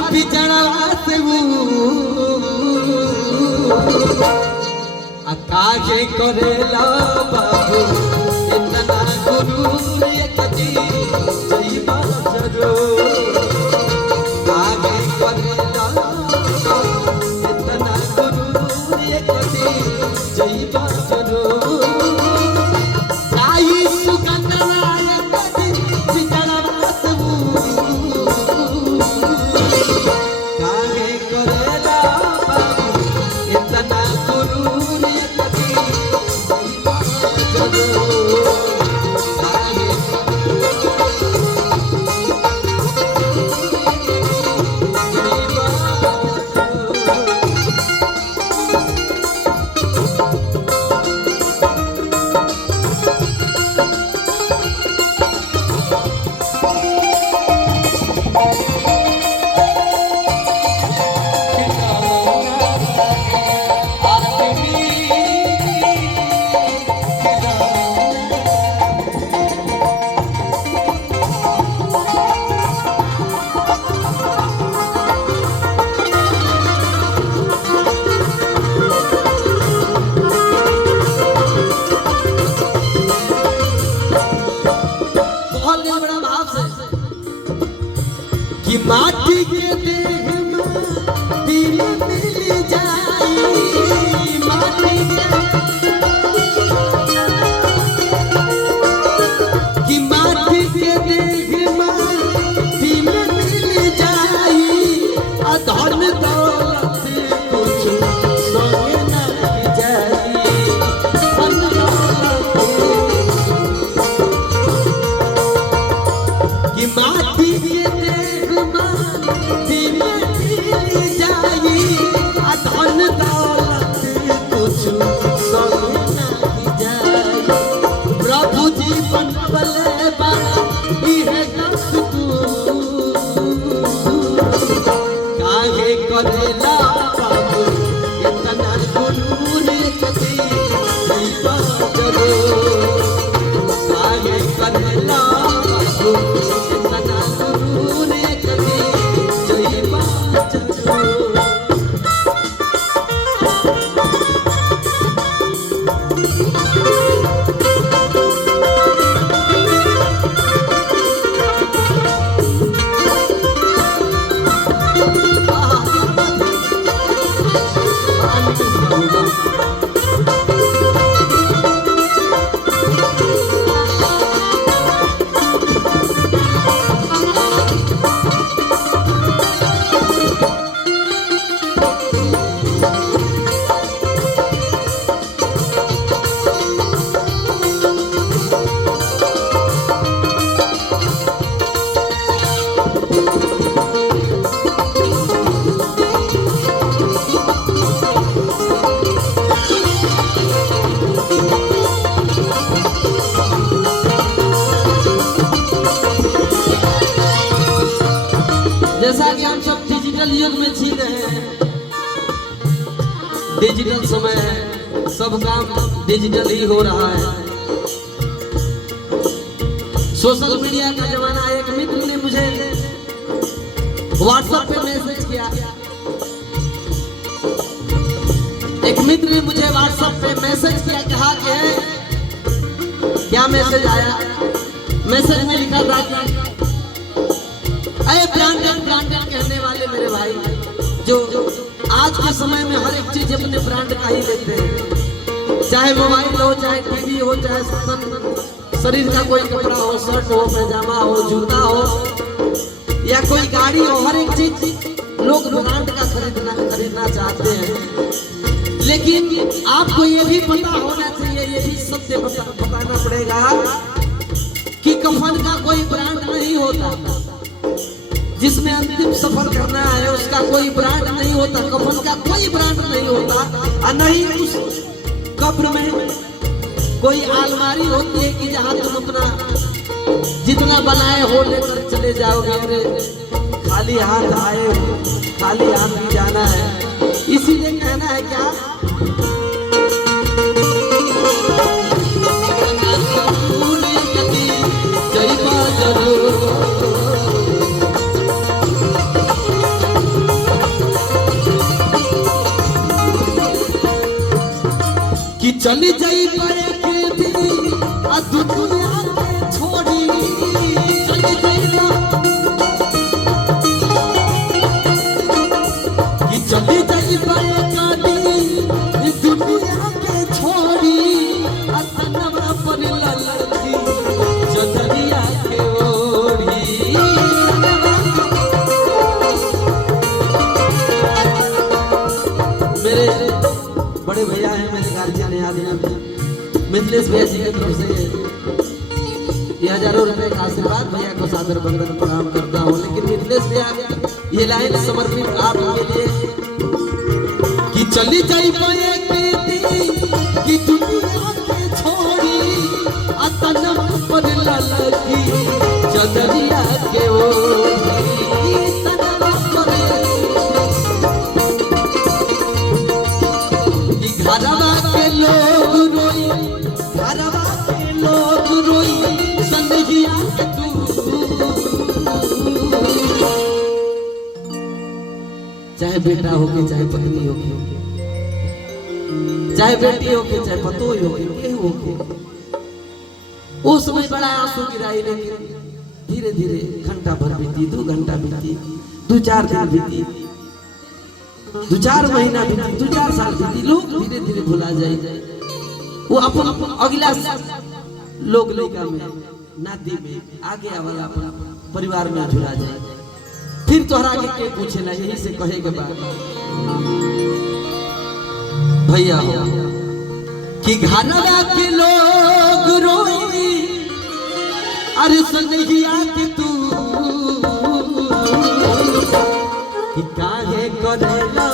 अरे पिछड़ा से काजे करेला बाबू इतना गुरु एक दी जईबा जरूर काजे करेला इतना गुरु एक दी जईबा जरूर आई सुगंधना एक दी पिछड़ा से काजे करेला बाबू इतना गुरु कि माटी के देह में दिल मिल जाई माटी कि माटी के देह में दिल मिल जाई अधर्म दौलत कुछ संग न जाई कि माटी के धन दौलत कुछ संग नहीं जाए प्रभु जीवन बले है काहे करेला बाबू इतना गुरु कदी जईबा जरूर काहे करेला बाबू इतना गुरु कदी जईबा जरूर जैसा कि हम सब डिजिटल युग में जी रहे हैं, डिजिटल समय है, सब काम डिजिटल ही हो रहा है। सोशल मीडिया का जमाना। एक मित्र ने मुझे व्हाट्सएप पे मैसेज किया, एक मित्र ने मुझे व्हाट्सएप पे मैसेज किया, कहा कि क्या मैसेज आया। मैसेज में लिखा था कि अरे ब्रांडेड ब्रांडेड कहने वाले मेरे भाई, जो आज के समय में हर एक चीज अपने ब्रांड का ही लेते हैं, चाहे मोबाइल हो, चाहे टीवी हो, चाहे शरीर का कोई कपड़ा हो, शर्ट हो, पैजामा हो, जूता हो या कोई गाड़ी हो, हर एक चीज लोग ब्रांड का खरीदना चाहते हैं। लेकिन आपको ये भी पता होना चाहिए, ये भी सत्य बताना पड़ेगा कि कफन का कोई ब्रांड नहीं होता। जिसमें अंतिम सफर करना है उसका कोई ब्रांड नहीं होता, कफन का कोई ब्रांड नहीं होता, और नहीं उस कब्र में कोई अलमारी होती है कि जहां तुम अपना जितना बनाए हो लेकर चले जाओगे। अरे खाली हाथ आए हो, खाली हाथ भी जाना है, इसीलिए कहना है क्या जईबा जरूर चली जाई पाए के दी आ दुनिया के छोड़ी चली जाई ना कि चली जाई पाए के दी दुनिया के छोड़ी आ तनवा पर ललकी चदरिया के ओढ़ी मेरे बड़े भैया हैं, मेरे गार्जियन हैं आदि मिथिलेश भैया जी की तरफ से ये हजारों रुपए का आशीर्वाद भैया को सादर बंदन प्रणाम करता हूँ। लेकिन मिथिलेश भैया ये लाइन समर्पित आपके लिए कि चली जाई पाए कि दुनिया के छोड़ी अतनम पर ललकी चदरिया के ओढ़ी तनवा पर घरवा के लोग रोई घरवा के लोग रोई संगिया के तू चाहे बेटा हो के चाहे पत्नी हो के चाहे बेटी हो के चाहे पतोही हो के केहू हो के उस समय बड़ा आंसू गिराई लेकिन धीरे धीरे घंटा भर बीती 2 घंटा बीती 2-4 दिन बीती 2-4 महीना बीती 2-4 साल बीती लोग धीरे धीरे भुला जाए वो अपन अगला लोग लड़का में नाती में आगे वाला अपना परिवार में झुला जाए फिर तोहरा के पूछेला यही से कहे के बाद भैया हो कि घरवा के लोग रोई अरे संगिया के तू कि काहे करेला